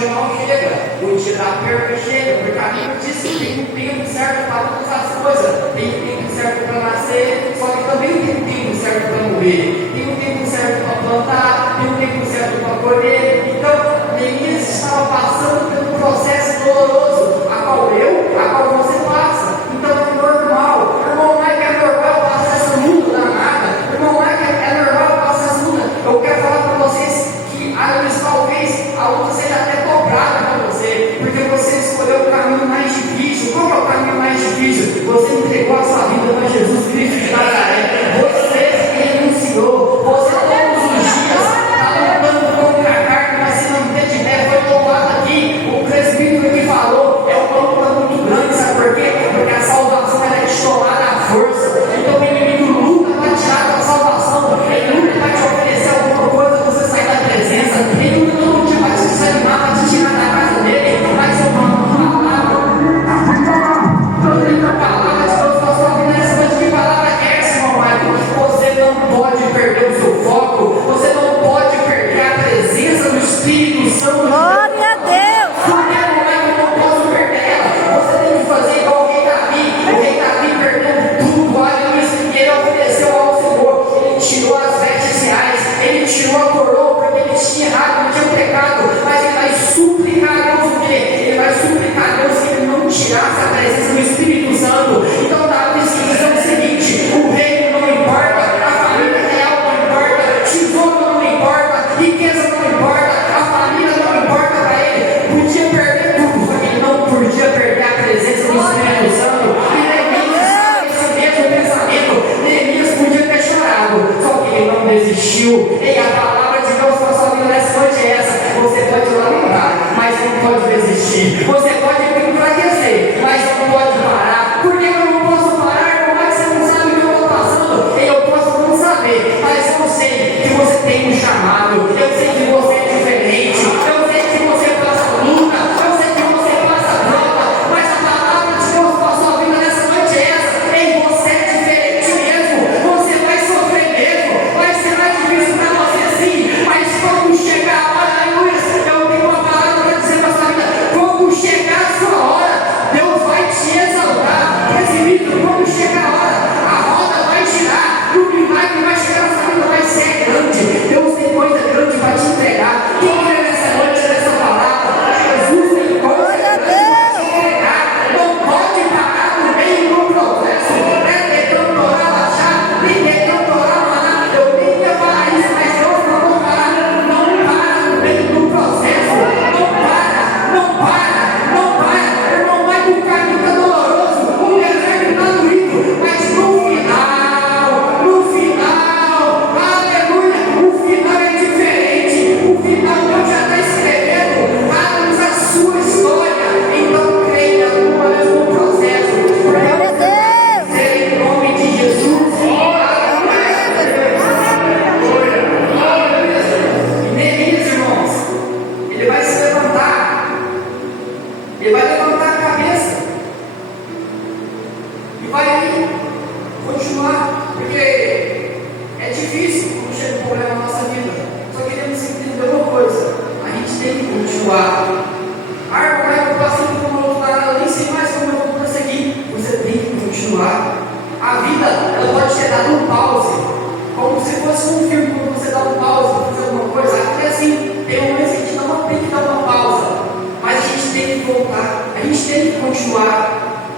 dia mau chega, o dia da perda chega, porque a Bíblia diz que tem um tempo certo para todas as coisas, tem um tempo certo para nascer, só que também tem um tempo certo para morrer, tem um tempo certo para plantar, tem um tempo certo para colher. Então, Neemias estava passando pelo processo doloroso, a qual você passa. Então é normal, irmão, não é que é normal passar essa luta danada, irmão, não é que é normal passar essa luta. Eu quero falar para vocês que talvez a luta seja até dobrada para você, porque você escolheu o caminho mais difícil. Qual é o caminho mais difícil? Você entregou a sua vida para Jesus Cristo de Nazaré, você renunciou, você todos os dias está lutando contra a carne, mas se não tem de pé, foi louvado aqui, o presbítero que falou, é uma luta muito grande, sabe por quê? Porque a salvação ela é titolada à força, então o inimigo luta para tirar a salvação, ele luta para te oferecer alguma coisa, você sair da presença, ele luta todo dia para te desanimar, para te tirar da casa dele, mas eu falo palavra de Deus para sua vida nessa noite. Que palavra é essa, irmão Michael? Você não pode perder o seu foco, você não pode perder a presença do Espírito Santo. Glória a Deus! Eu não posso perder ela. Você tem que fazer igual o rei Davi. O rei Davi perdeu tudo, aleluia, e ele ofereceu ao Senhor. Ele tirou as vestes reais, ele tirou a coroa, porque ele tinha errado, ele tinha pecado, mas ele vai suplicar a Deus o quê? Ele vai suplicar a Deus que ele não tirasse a presença do Espírito Santo. Então Davi se diz o seguinte: o reino não importa, a família real não importa, tesouro não importa, riqueza não importa, a família não importa para ele. Podia perder tudo, só que ele não podia perder a presença do Espírito Santo. E Neemias, esse mesmo pensamento, Neemias podia ter chorado, só que ele não desistiu. E a palavra de Deus para sua vida nessa noite é essa: você pode lamentar, mas não pode desistir. Você pode enfraquecer, mas não pode parar. Por que eu não posso parar? Por mais que você não sabe o que eu estou passando, eu posso não saber, mas eu sei que você tem um chamado, eu sei que você é diferente, eu sei que você passa luta, eu sei que você passa prova, mas a palavra de Deus para sua vida nessa noite é essa: ei, você é diferente mesmo, você vai sofrer mesmo, vai ser mais difícil para você sim, mas quando chegar a hora, aleluia, eu tenho uma palavra para dizer para sua vida: quando chegar a sua hora, Deus vai te exaltar. Presbítero, quando chegar a hora, a roda vai girar, e o milagre vai chegar na sua vida, vai ser grande. Deus tem coisa grande para te entregar. Quem crê nessa noite, nessa palavra? Jesus tem coisa grande para te entregar. Não pode parar no meio do processo. Tentando orar, baixar, tentando orar, maná. Eu nem ia falar isso, mas Deus não vou parar. Não para no meio do processo. Não para, não para, não para. Irmão, vai que o caminho está doloroso, o deserto está doído, mas no final, aleluia, o final é diferente. O final Deus já está escrevendo, aleluia, a sua história. Então creia no processo. Glória a Deus! Em nome de Jesus. E Neemias, irmãos, ele vai se levantar, ele vai levantar a cabeça e vai continuar, porque é difícil quando chega um problema na nossa vida. Só queremos entender uma coisa: a gente tem que continuar. Como é que eu passei por uma outra parada, nem sei mais como eu vou prosseguir. Você tem que continuar. A vida, ela pode ter dado um pause, como se fosse um filme, quando você dá um pause para fazer alguma coisa. Até assim, tem momentos que a gente tem que dar uma pausa, mas a gente tem que voltar, a gente tem que continuar.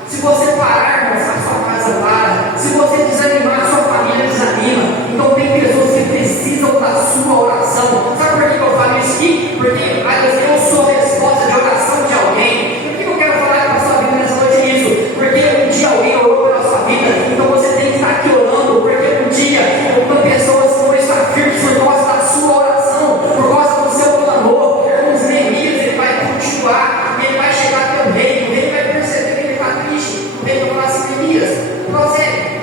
Se você parar, irmãos, a sua casa para. Se você desanimar, a sua família desanima. Então tem pessoas que precisam da sua oração. Sabe por que eu falo isso aqui? Porque eu sou resposta de oração de alguém. Por que eu quero falar para a sua vida nessa noite isso? Porque um dia alguém orou pela sua vida, então você tem que estar aqui orando, porque um dia uma pessoa foi estar firme por causa da sua oração, por causa do seu clamor. Irmãos, Neemias, ele vai continuar, ele vai chegar até o rei vai perceber que ele está triste. O rei vai falar assim: Neemias, prossegue,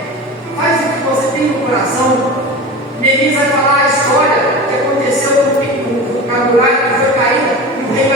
faz o que você tem no coração. Neemias vai falar a história que aconteceu com a muralha que foi caída, e o rei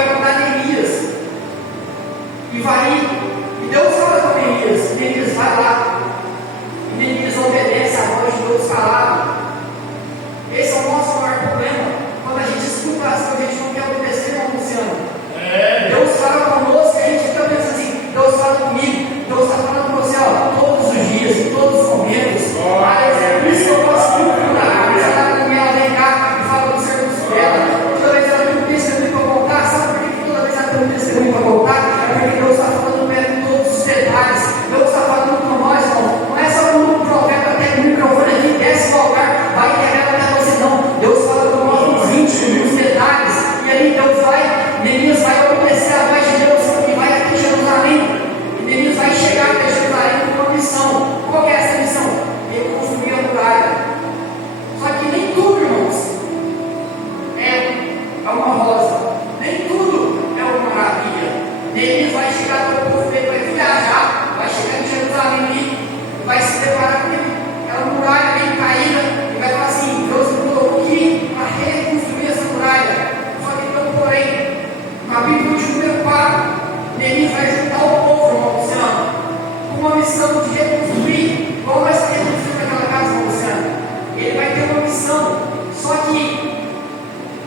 missão. Qual que é essa missão? Reconstruir a muralha. Só que nem tudo, irmãos, é uma rosa. Nem tudo é uma maravilha. Neemias vai chegar para o povo dele, vai viajar, vai chegar em Jerusalém ali, vai se deparar com aquela muralha bem caída e vai falar assim: Deus me colocou aqui para reconstruir essa muralha. Só que então, porém, no capítulo de número 4, Neemias vai juntar o povo, irmão Luciano, com uma missão de reconstruir. Igual vai ser reconstruída aquela casa, irmão Luciano. Ele vai ter uma missão, só que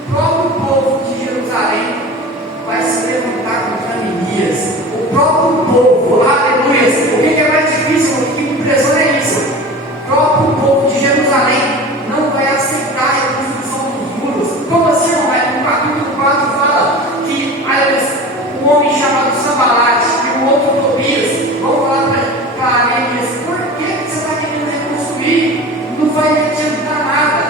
o próprio povo de Jerusalém vai se levantar contra Neemias. O próprio povo, aleluia. O que é mais difícil, o que me impressiona é isso. O próprio povo de Jerusalém não vai aceitar a reconstrução dos muros. Como assim, irmão? No capítulo 4 fala que um homem chamado Sambalate e um outro Tobias vão falar para Neemias: por que você está querendo reconstruir? Não vai adiantar nada.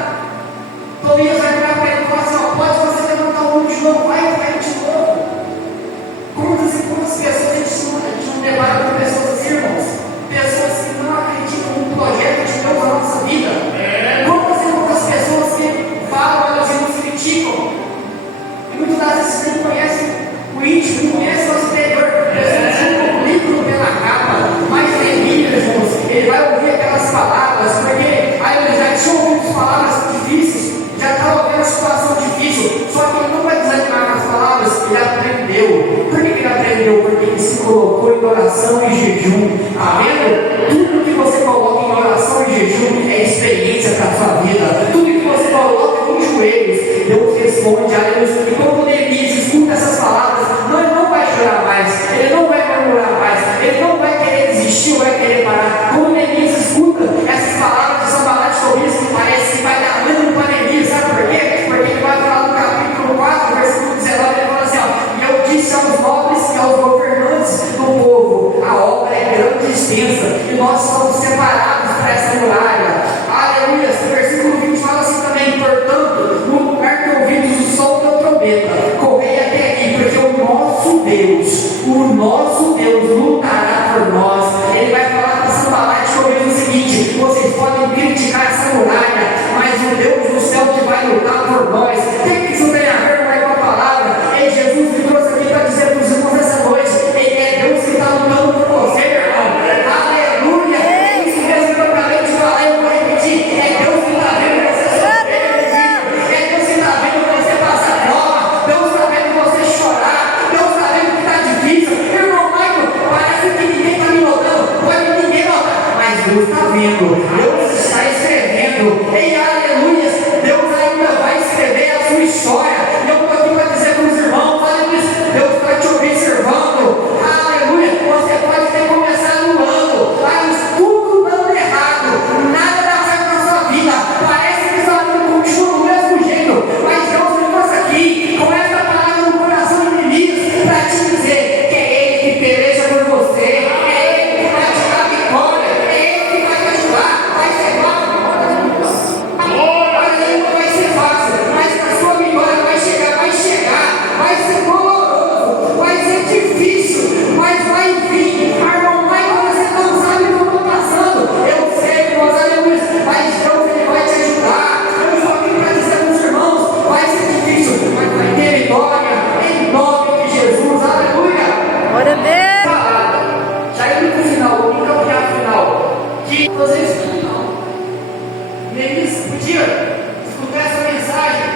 Tobias vai virar para ele e falar assim: ó, pode você levantar o muro de novo, vai de novo. Quantas e quantas pessoas a gente não depara com pessoas assim, irmãos? Pessoas que não acreditam no projeto de Deus na nossa vida. Quantas e quantas pessoas que falam, elas nos criticam. E muitas das vezes nem conhecem o íntimo, não conhecem o exterior. Pessoas julgam o livro pela capa. Mas Neemias, irmãos, ele vai ouvir aquelas palavras, porque aí ele já tinha ouvido palavras difíceis, já estava vendo a situação difícil, só que ele não vai desanimar com as palavras, ele aprendeu. Por que ele aprendeu? Porque ele se colocou em oração e jejum. Está vendo? Tudo que você coloca em oração e jejum é experiência para a sua vida. Tudo que você coloca nos joelhos, Deus responde. Aleluia. E quando Neemias escuta essas palavras, ele não vai chorar mais, ele não vai murmurar mais, ele não vai querer desistir ou vai querer parar. Quando Neemias escuta essas palavras de Sambalate e Tobias, parece que vai dar ânimo para Neemias. Sabe por quê? Porque ele vai falar no capítulo 4, versículo 19, ele fala assim: ó, e eu disse aos nobres e aos governantes do povo: a obra é grande e extensa, e nós somos separados para essa muralha. Aleluia. O versículo 20 fala assim também: portanto, no lugar que ouvidos o som da trombeta, correi até aqui, porque o nosso Deus lutará por nós. Ele vai falar para Sambalate e Tobias o seguinte: vocês podem criticar essa muralha, mas o Deus do céu que vai lutar por nós. O que isso tem a ver com a palavra? E Jesus me trouxe aqui para dizer para os irmãos essa noite: Ele é Deus que está lutando por você, meu irmão. Aleluia. Isso mesmo que eu acabei de falar, eu vou repetir: é Deus que está vendo você sofrer, meu filho. É Deus que está vendo você passar prova. Deus está vendo você chorar. Deus está vendo que está difícil. Irmão Michael, parece que ninguém está me notando. Pode ninguém notar, mas Deus está vendo. Deus está escrevendo. Ei, aleluia. Deus ainda vai escrever a sua história. E eu estou aqui para dizer para os irmãos: aleluia, Deus está te observando. Aleluia. Você pode ter começado o ano, mas tudo dando errado, nada dá certo na sua vida. Parece que sua vida continua do mesmo jeito, mas Deus me trouxe aqui com essa palavra no coração de Neemias para te dizer que é Ele que peleja por você, é Ele que vai te dar vitória, é Ele que vai te ajudar. Vai ser fácil, não vai ser fácil, mas a sua vitória vai chegar, vai ser doloroso, vai ser difícil, mas vai vir. Irmão, você não sabe o que eu estou passando. Eu sei, mas aleluia, mas Deus Ele vai te ajudar. Eu estou aqui para dizer para os irmãos: vai ser difícil, mas vai ter vitória em nome de Jesus. Aleluia. Glória a Deus. Já indo para o final, vou encaminhar para o final. Que vocês não. Neemias podia escutar essa mensagem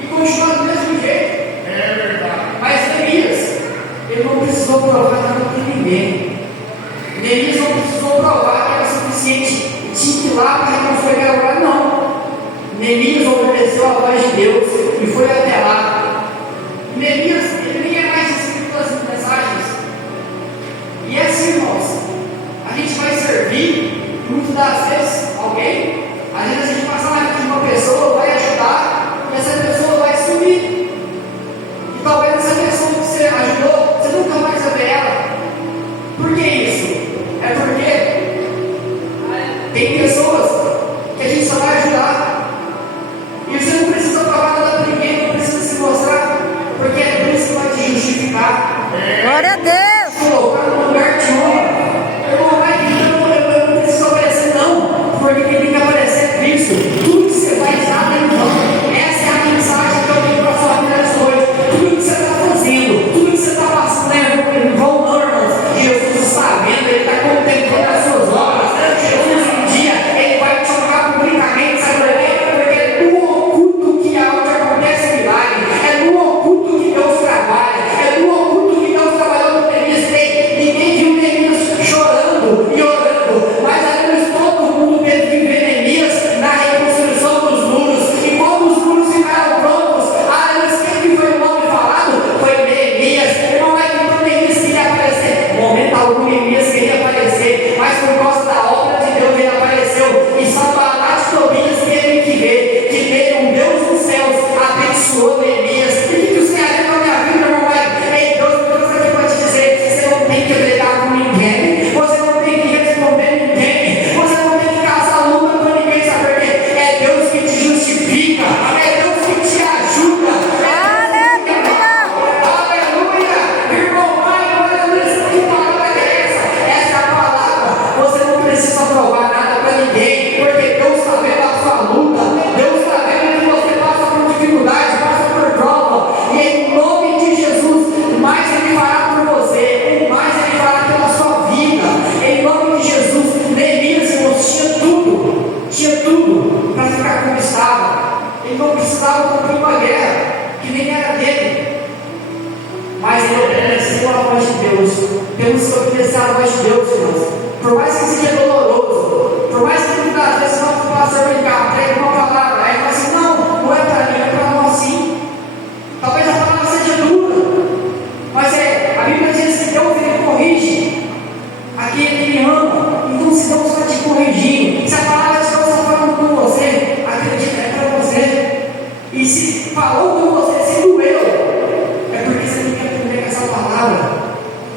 e continuar do mesmo jeito. É verdade. Mas Neemias, ele não precisou provar nada para ninguém. Neemias não precisou provar que era suficiente. Tinha que ir lá para reconstruir aquela lugar, não. Neemias obedeceu a voz de Deus e foi até lá. Neemias, ele nem é mais escrito das mensagens. E é assim, irmãos, a gente vai servir, muitas das vezes, alguém. Às vezes a gente passa na vida de uma pessoa, vai ajudar, e essa pessoa vai sumir. E talvez essa pessoa que você ajudou, você nunca mais vai ver ela. Por que isso? É porque tem pessoas que a gente só vai ajudar. E você não precisa provar nada para ninguém, não precisa se mostrar, porque é Deus que vai te justificar. Glória a Deus. Colocar no lugar de honra. Eu não vai mas ele obedeceu a voz de Deus. Temos que obedecer a voz de Deus, irmãos. Por mais que seja doloroso, por mais que muitas vezes não possa brincar, prega uma palavra, aí fala assim, não é para mim, é para nós sim. Talvez a palavra seja dura, mas a Bíblia diz que Deus ele corrige aquele que ele ama. Então se Deus está te corrigindo, se a palavra de Deus está falando com você, acredita, é para você. E se falou com você, se doeu, é porque você tem que aprender com essa palavra.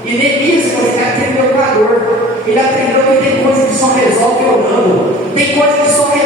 E nem isso você aprendeu com a dor. Ele aprendeu que tem coisas que só resolve orando, tem coisas que só resolve